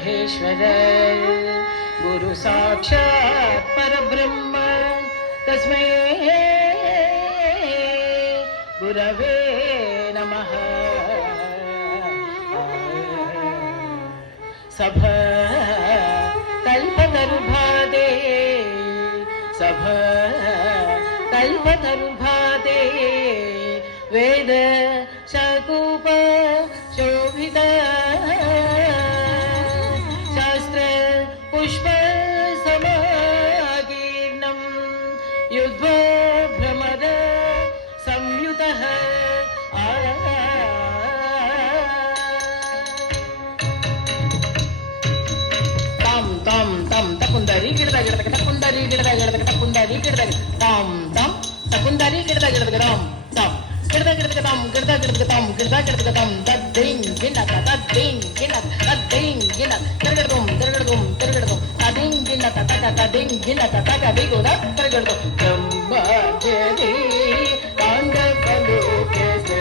महेश्वर गुरु साक्षात् परब्रह्म तस्मै गुरवे नमः। सभ कल्पतरुभादे सभ कल्पतरुभादे वेद शकूप शोभिता शास्त्र पुष्प समाकीर्णं युद्धो भ्रमर संयुतः तकुंदरी गिड़दा गिड़दा तकुंदरी गिड़दा गिड़दा तकुंदरी गिड़दा तम तम तकुंदरी गिड़दा गिड़दा तम तम गिड़दा गिड़दा तम गिड़दा गिड़दा तम गिड़दा गिड़दा तम तद्दिंग गिना तद्दिंग गिना तद्दिंग गिना तिरगड़दुम तिरगड़दुम तिरगड़दुम तद्दिंग गिना तद्दिंग गिना तद्दिगोदा तिरगड़दुम ब्रह्मजदी कांडकलु केसे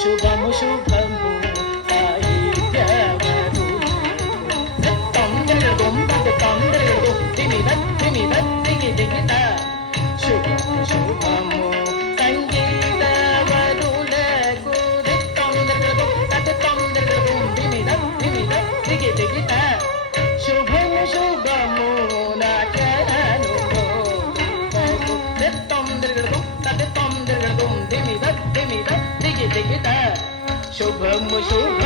शुभमु शुभमु आयुध्यवनु तंदरगुम तंदरगुम तिमिदत्तिगिदिगिता शुभमु शुभमु संगीतवरुलगु तंदरगुम तिमिदत्तिगिदिगिता शुभमु शुभमु नाट्यनु तंदरगुम तिमिदत्तिगिदिगिता शुभम शुभ